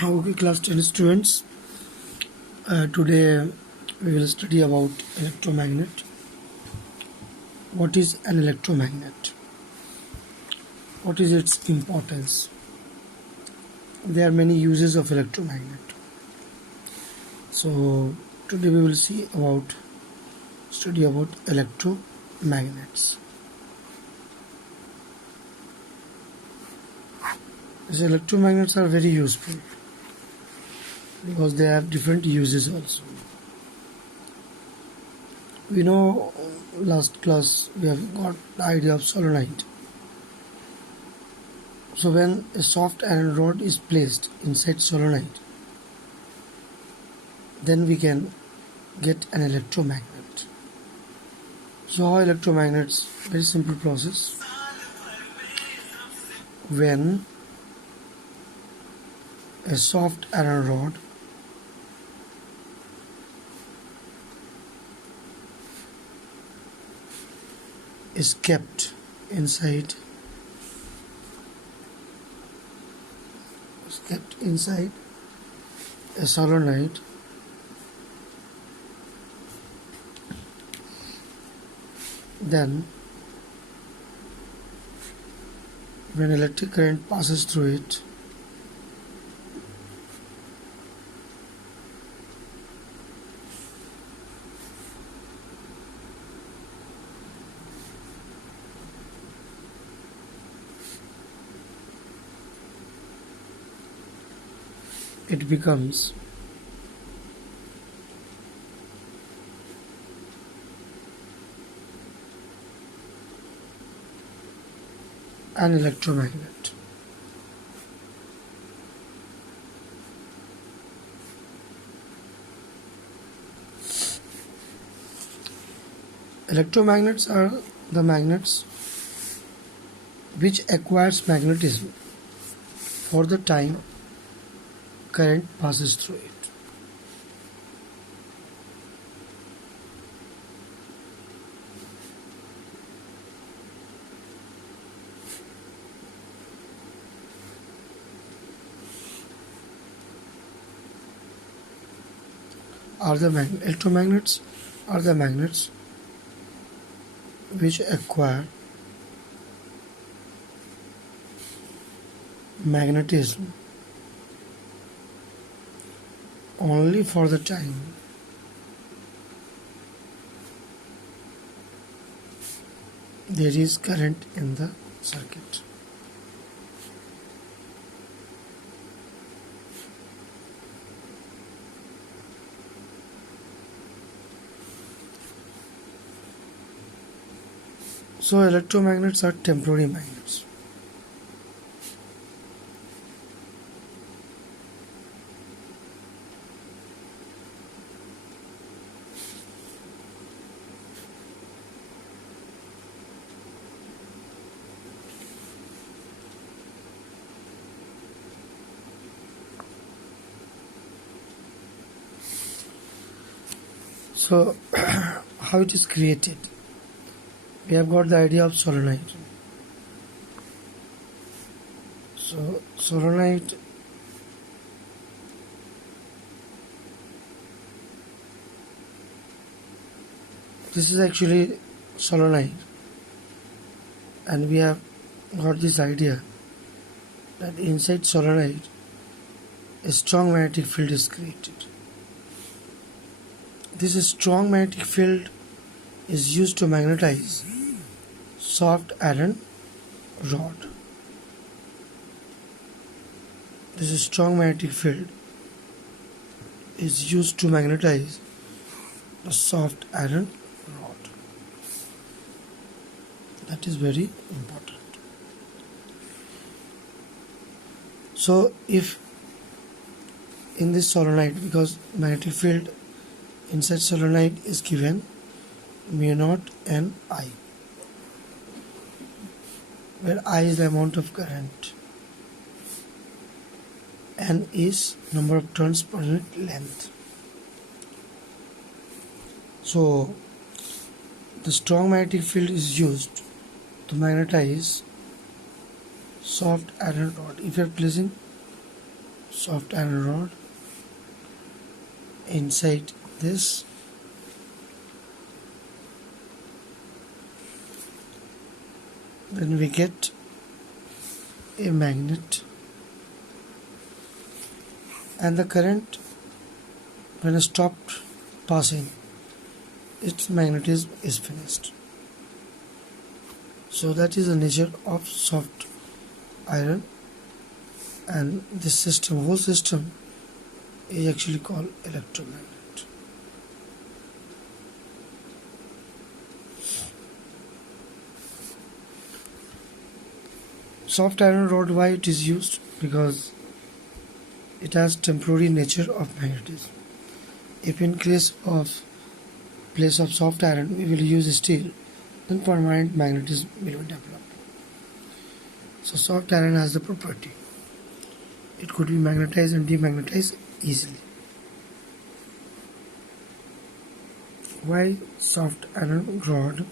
Okay, class 10 students. Today we will study about electromagnet. What is an electromagnet? What is its importance? There are many uses of electromagnet. So today we will study about electromagnets. These electromagnets are very useful because they have different uses also. We know last class we have got the idea of solenoid. So when a soft iron rod is placed inside solenoid, then we can get an electromagnet. So how electromagnets? Very simple process. When a soft iron rod is kept inside a solenoid, then when electric current passes through it, it becomes an electromagnet. Electromagnets are the magnets which acquires magnetism for the time current passes through it. Electromagnets are the magnets which acquire magnetism only for the time there is current in the circuit. So electromagnets are temporary magnets. So how it is created? We have got the idea of solenoid. So solenoid this is actually solenoid, and we have got this idea that inside solenoid a strong magnetic field is created. This strong magnetic field is used to magnetize soft iron rod. This strong magnetic field is used to magnetize the soft iron rod. That is very important. So if in this solenoid, because magnetic field inside solenoid is given mu naught n I, where I is the amount of current, n is number of turns per unit length. So the strong magnetic field is used to magnetize soft iron rod. If you are placing soft iron rod. Inside this then we get a magnet, and the current, when it stopped passing, its magnetism is finished. So that is the nature of soft iron, and this system, whole system, is actually called electromagnet. Soft iron rod, why it is used? Because it has temporary nature of magnetism. If in place of soft iron we will use steel, then permanent magnetism will develop. So soft iron has the property, it could be magnetized and demagnetized easily. Why soft iron rod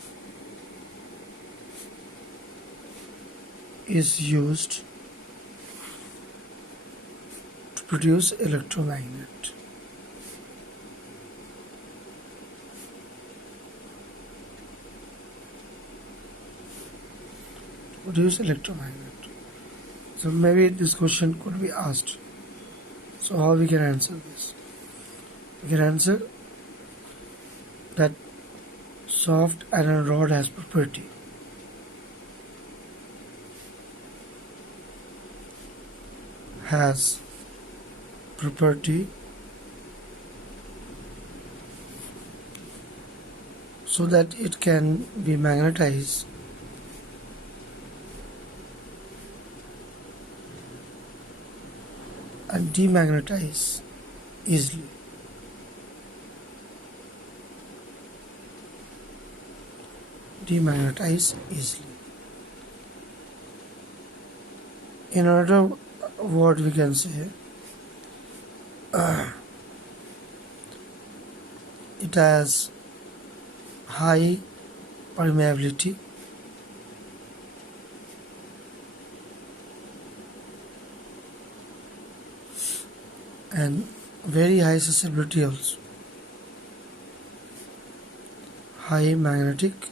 is used to produce electromagnet? Produce electromagnet. So maybe this question could be asked. So how we can answer this? We can answer that soft iron rod has property so that it can be magnetized and demagnetize easily. In another word, we can say it has high permeability and very high susceptibility also. High magnetic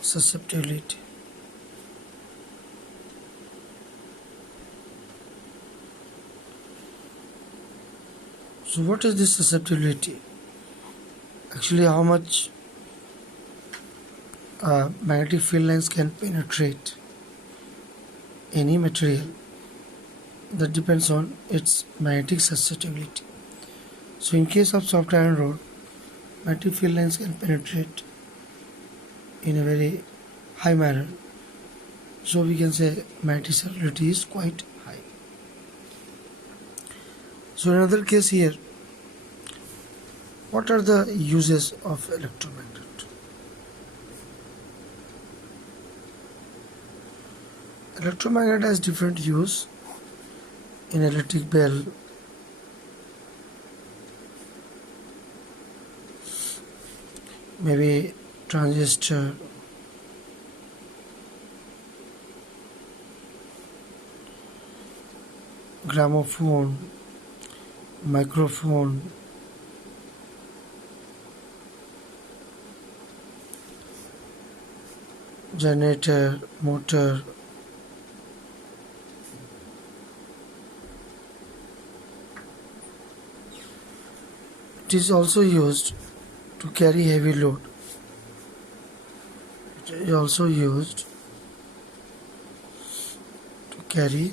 susceptibility. So what is this susceptibility? Actually, how much magnetic field lines can penetrate any material, that depends on its magnetic susceptibility. So in case of soft iron rod, magnetic field lines can penetrate in a very high manner. So we can say magnetic susceptibility is quite high. So in another case here, what are the uses of electromagnet? Electromagnet has different use in electric bell, maybe transistor, gramophone, microphone, generator, motor, it is also used to carry heavy load. It is also used to carry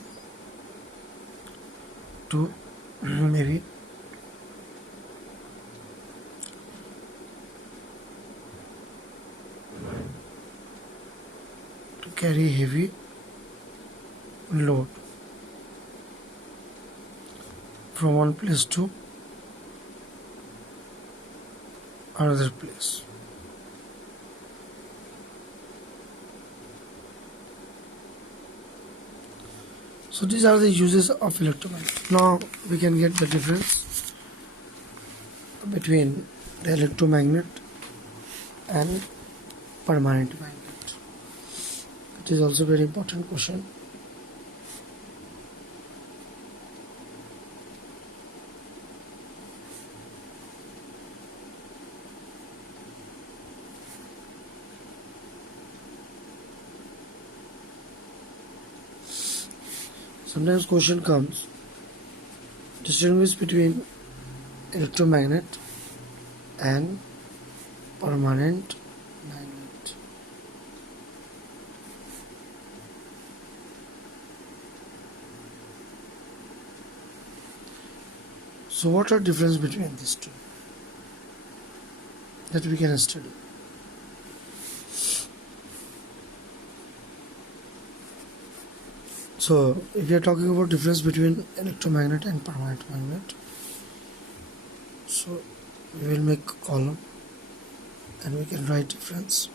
maybe to carry heavy load from one place to another place. So these are the uses of electromagnet. Now we can get the difference between the electromagnet and permanent magnet. It is also very important question. Sometimes question comes, distinguish between electromagnet and permanent magnet. So what are difference between these two that we can study? So if we are talking about difference between electromagnet and permanent magnet, so we will make a column and we can write difference.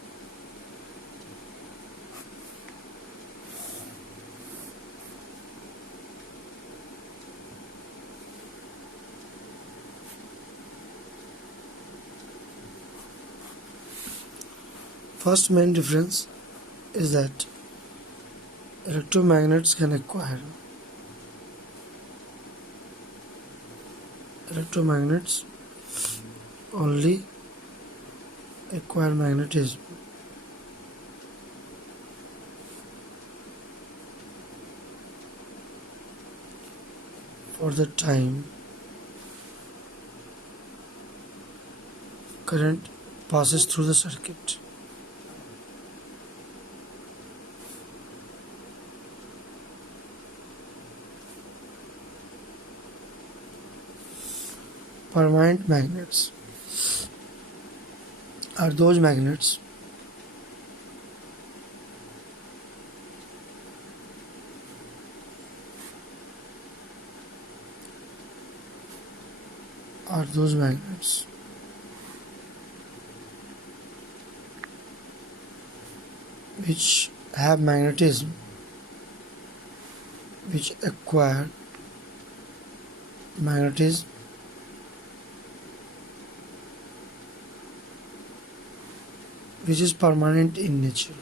First main difference is that electromagnets can acquire. Electromagnets only acquire magnetism for the time current passes through the circuit. Permanent magnets are those magnets which have magnetism, which acquire magnetism which is permanent in nature.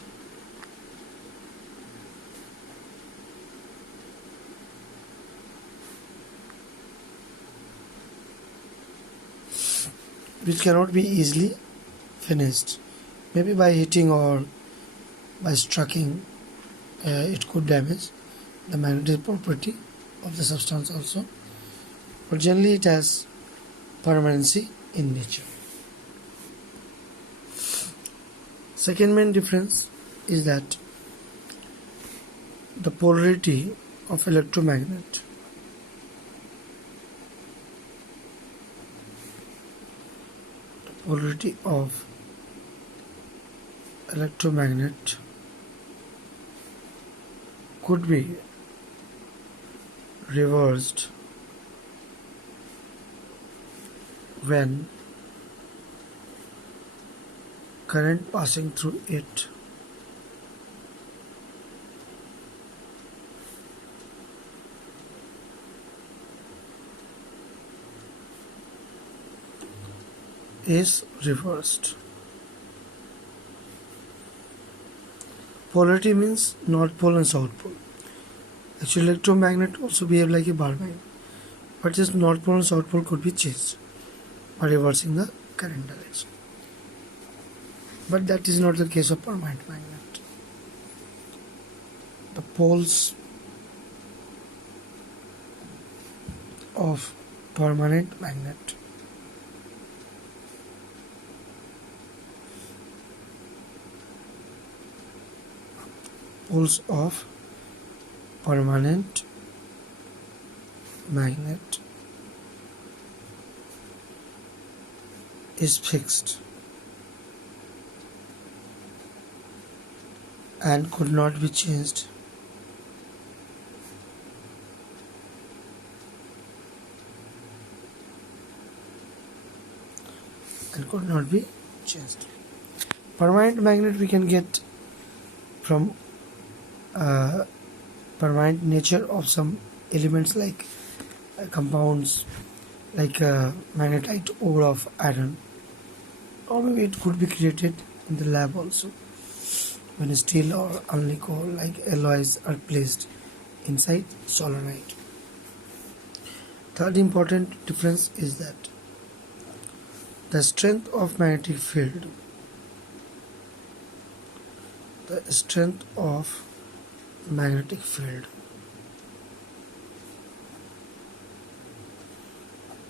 Which cannot be easily finished. Maybe by hitting or by striking, it could damage the magnetic property of the substance also. But generally it has permanency in nature. Second main difference is that the polarity of electromagnet could be reversed when current passing through it is reversed. Polarity means north pole and south pole. Actually, electromagnet also behave like a bar magnet, but this north pole and south pole could be changed by reversing the current direction. But that is not the case of permanent magnet. The poles of permanent magnet is fixed and could not be changed. Permanent magnet we can get from permanent nature of some elements like compounds like magnetite ore of iron, or maybe it could be created in the lab also when steel or alnico like alloys are placed inside solenoid. Third important difference is that the strength of magnetic field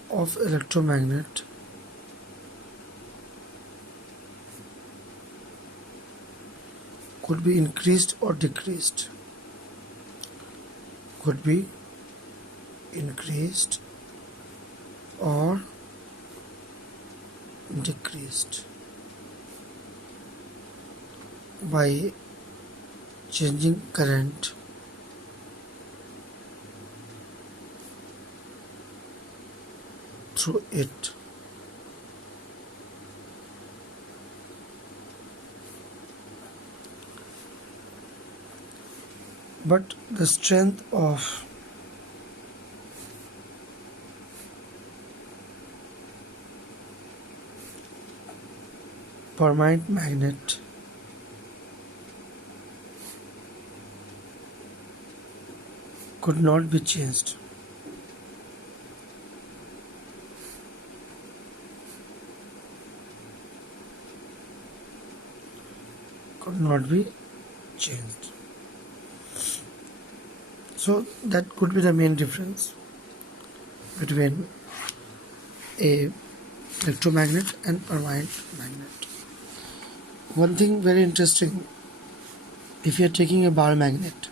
of electromagnet could be increased or decreased. Could be increased or decreased by changing current through it. But the strength of permanent magnet could not be changed. Could not be changed. So that could be the main difference between a electromagnet and permanent magnet. One thing very interesting, if you are taking a bar magnet,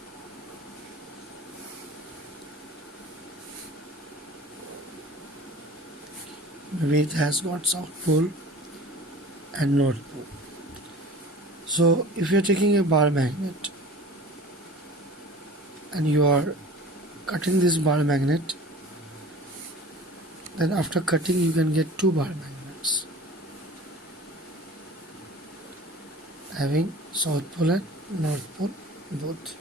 maybe it has got south pole and north pole. So if you are taking a bar magnet and you are cutting this bar magnet, then after cutting you can get two bar magnets having south pole and north pole both.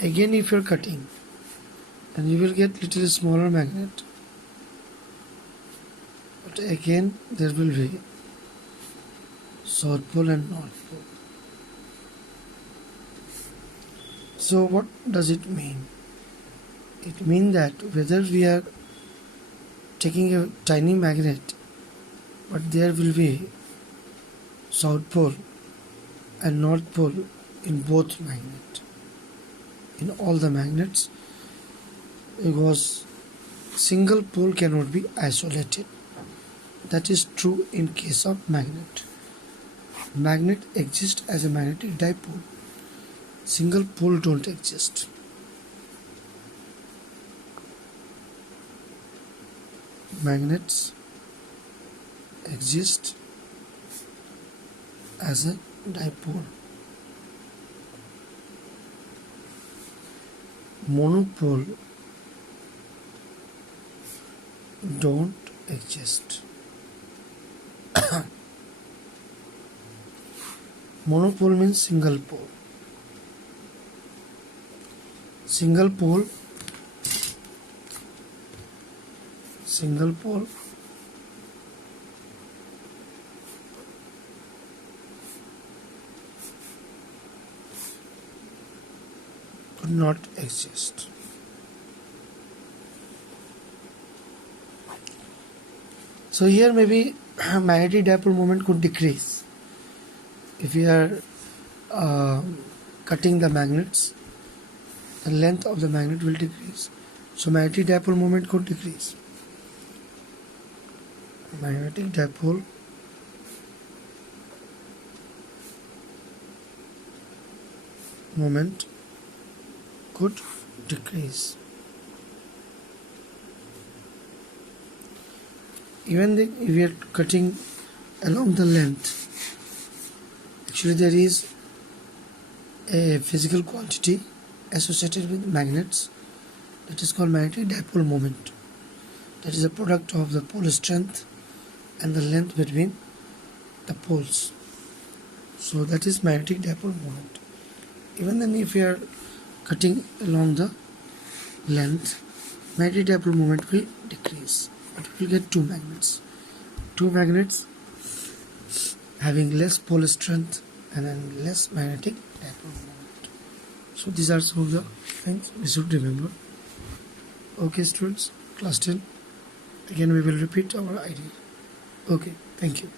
Again, if you are cutting, then you will get little smaller magnet, but again there will be south pole and north pole. So what does it mean? It means that whether we are taking a tiny magnet, but there will be south pole and north pole in both magnets, in all the magnets, because single pole cannot be isolated. That is true in case of magnet. Magnet exists as a magnetic dipole. Single pole don't exist. Magnets exist as a dipole. Monopole don't exist. Monopole means single pole. Single pole could not exist. So here maybe magnetic dipole moment could decrease if we are cutting the magnets. The length of the magnet will decrease, so magnetic dipole moment could decrease. Magnetic dipole moment could decrease. Even if we are cutting along the length, actually there is a physical quantity associated with magnets that is called magnetic dipole moment. That is a product of the pole strength and the length between the poles. So that is magnetic dipole moment. Even then, if we are cutting along the length, magnetic dipole moment will decrease, but we will get two magnets. Two magnets having less pole strength and then less magnetic dipole moment. So these are some of the things we should remember. Okay students, class 10. Again we will repeat our idea. Okay, thank you.